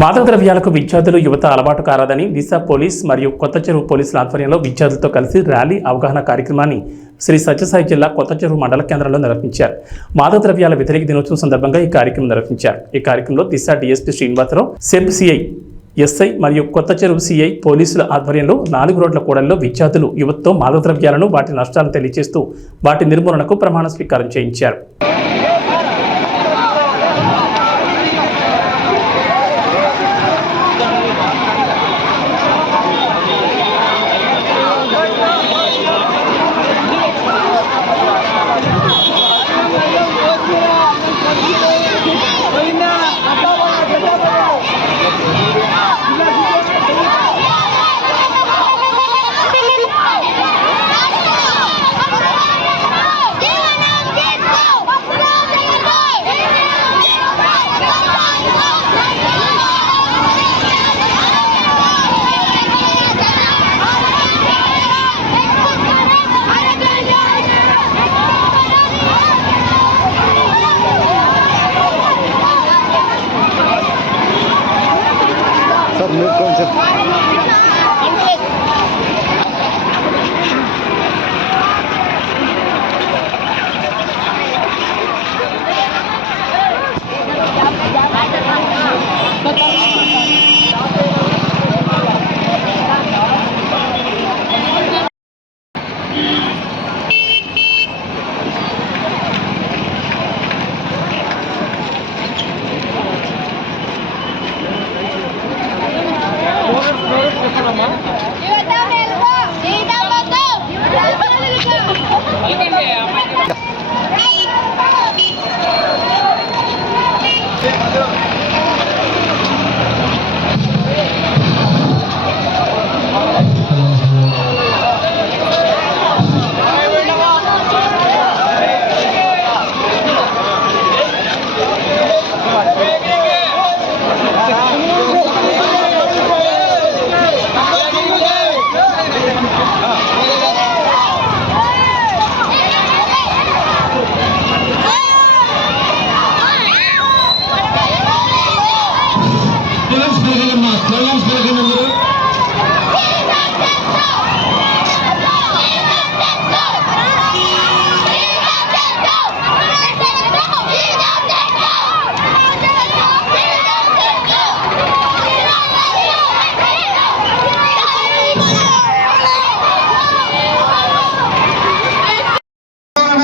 మాదక ద్రవ్యాలకు విద్యార్థులు యువత అలవాటు కారాదని దిశ పోలీస్ మరియు కొత్త చెరువు పోలీసుల ఆధ్వర్యంలో విద్యార్థులతో కలిసి ర్యాలీ అవగాహన కార్యక్రమాన్ని శ్రీ సత్యసాయి జిల్లా కొత్త చెరువు మండల కేంద్రంలో నిర్వహించారు. మాదక ద్రవ్యాల వ్యతిరేక దినోత్సవం సందర్భంగా ఈ కార్యక్రమం నిర్వహించారు. ఈ కార్యక్రమంలో Disha DSP Srinivasarao, SEB CI SI మరియు కొత్త చెరువు సిఐ పోలీసుల ఆధ్వర్యంలో 4 రోడ్ల కూడల్లో విద్యార్థులు యువతతో మాదక ద్రవ్యాలను, వాటి నష్టాలను తెలియజేస్తూ వాటి నిర్మూలనకు ప్రమాణ స్వీకారం చేయించారు.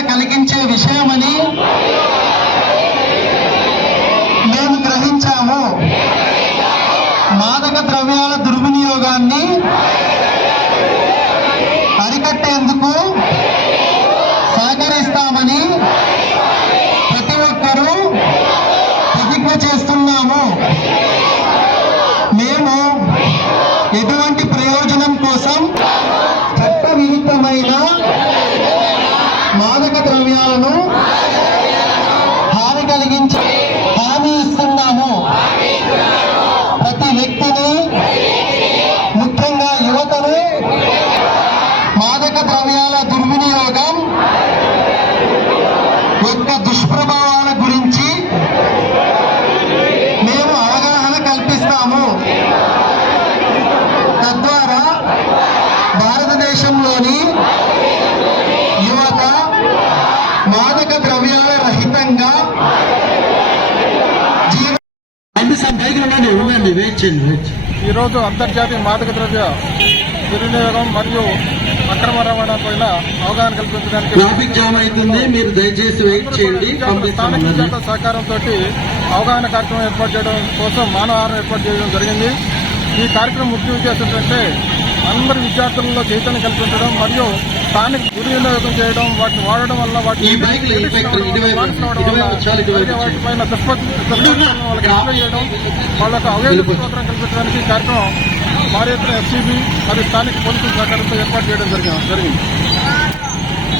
కలిగించే విషయమని మేము గ్రహించాము. మాదక ద్రవ్యాల దుర్వినియోగాన్ని అరికట్టేందుకు సహకరిస్తామని ప్రతి ఒక్కరూ ప్రతిజ్ఞ చేస్తున్నాము. మేము ఎటువంటి ప్రయోజనం కోసం చట్టవిరుద్ధమైన మాదక ద్రవ్యాలను హాని కలిగించి హామీ ఇస్తున్నాము. ప్రతి వ్యక్తిని, ముఖ్యంగా యువతను మాదక ద్రవ్యాల దుర్వినియోగం యొక్క దుష్ప్రభావాల గురించి మేము అవగాహన కల్పిస్తాము. తద్వారా భారతదేశంలోని యువత మాదక ద్రవ్యాల రహితంగా ఈరోజు అంతర్జాతీయ మాదక ద్రవ్య దుర్వినియోగం మరియు అక్రమ రవాణా పైన అవగాహన కల్పించడానికి ట్రాఫిక్ జామ్ అవుతుంది, మీరు దయచేసి వెయిట్ చేయండి. స్థానిక విద్యార్థుల సహకారంతో అవగాహన కార్యక్రమం ఏర్పాటు చేయడం కోసం మానవహారం ఏర్పాటు చేయడం జరిగింది. ఈ కార్యక్రమం ముఖ్య ఉద్దేశం ఏంటంటే అందరి విద్యార్థులలో చైతన్యం కల్పించడం మరియు స్థానిక దుర్వినియోగం చేయడం, వాటిని వాడడం వల్ల వాటిపైన చేయడం, వాళ్ళకు అవగాహన కల్పించడానికి కార్యక్రమం భారీ ఎత్తున ఎస్సీబీ మరియు స్థానిక పోలీసుల సహకారంతో ఏర్పాటు చేయడం జరిగింది.